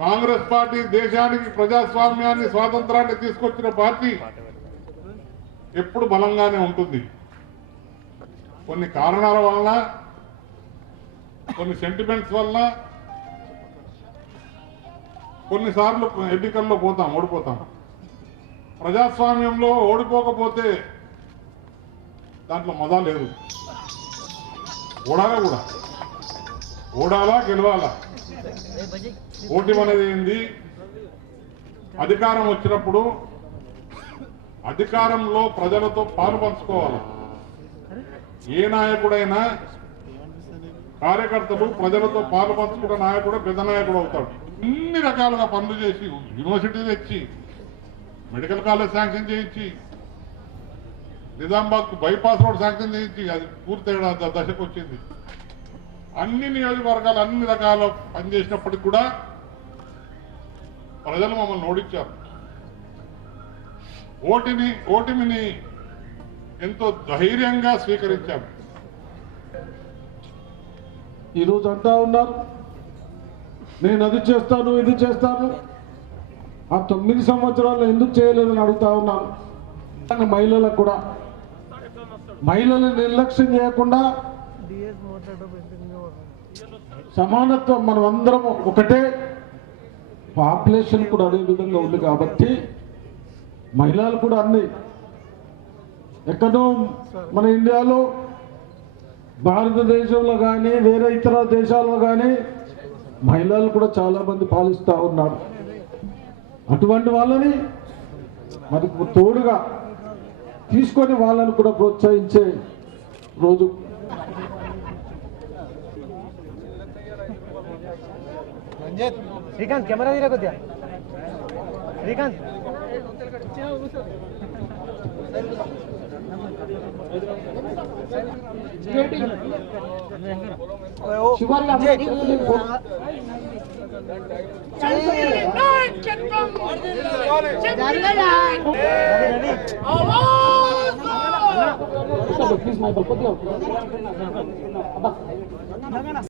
Congress party దేశానికి ప్రజాస్వామ్యాన్ని స్వాతంత్రాన్ని తీసుకొచ్చిన పార్టీ ఎప్పుడు బలంగానే ఉంటుంది. కొన్ని కారణాల వలన, కొన్ని సెంటిమెంట్స్ వల్ల కొన్నిసార్లు ఎన్నికల్లో ఓడిపోతాం. ప్రజాస్వామ్యంలో ఓడిపోకపోతే దాంట్లో మజా లేదు. ఓడాలా గెలవాలా. ఓటమి అనేది ఏంది? అధికారం వచ్చినప్పుడు అధికారంలో ప్రజలతో పాలు పంచుకోవాలి. ఏ నాయకుడైనా కార్యకర్తలు ప్రజలతో పాలు పంచుకున్న నాయకుడు పెద్ద నాయకుడు అవుతాడు. ఇన్ని రకాలుగా పనులు చేసి యూనివర్సిటీ తెచ్చి, మెడికల్ కాలేజ్ శాంక్షన్ చేయించి, నిజామాబాద్కు బైపాస్ రోడ్ శాంక్షన్ చేయించి అది పూర్తయిన దశకు వచ్చింది. అన్ని నియోజకవర్గాలు అన్ని రకాల పనిచేసినప్పటికి కూడా ప్రజలు మమ్మల్ని ఓడించారు. ఓటమిని ఎంతో ధైర్యంగా స్వీకరించారు. ఈరోజు అంటా ఉన్నారు, నేను అది చేస్తాను ఇది చేస్తాను. ఆ 9 సంవత్సరాలు ఎందుకు చేయలేదని అడుగుతా ఉన్నాను. మహిళలకు కూడా, మహిళలను నిర్లక్ష్యం చేయకుండా సమానత్వం, మనం అందరం ఒకటే, పాపులేషన్ కూడా అదే విధంగా ఉంది కాబట్టి మహిళలు కూడా అన్ని ఎక్కడో మన ఇండియాలో, భారతదేశంలో కానీ వేరే ఇతర దేశాల్లో కానీ మహిళలు కూడా చాలా మంది పాలిస్తూ ఉన్నారు. అటువంటి వాళ్ళని మరి తోడుగా తీసుకొని వాళ్ళని కూడా ప్రోత్సహించే రోజు. శ్రీకాంత్ కెమెరా తీరా కొద్దిగా. శ్రీకాంత్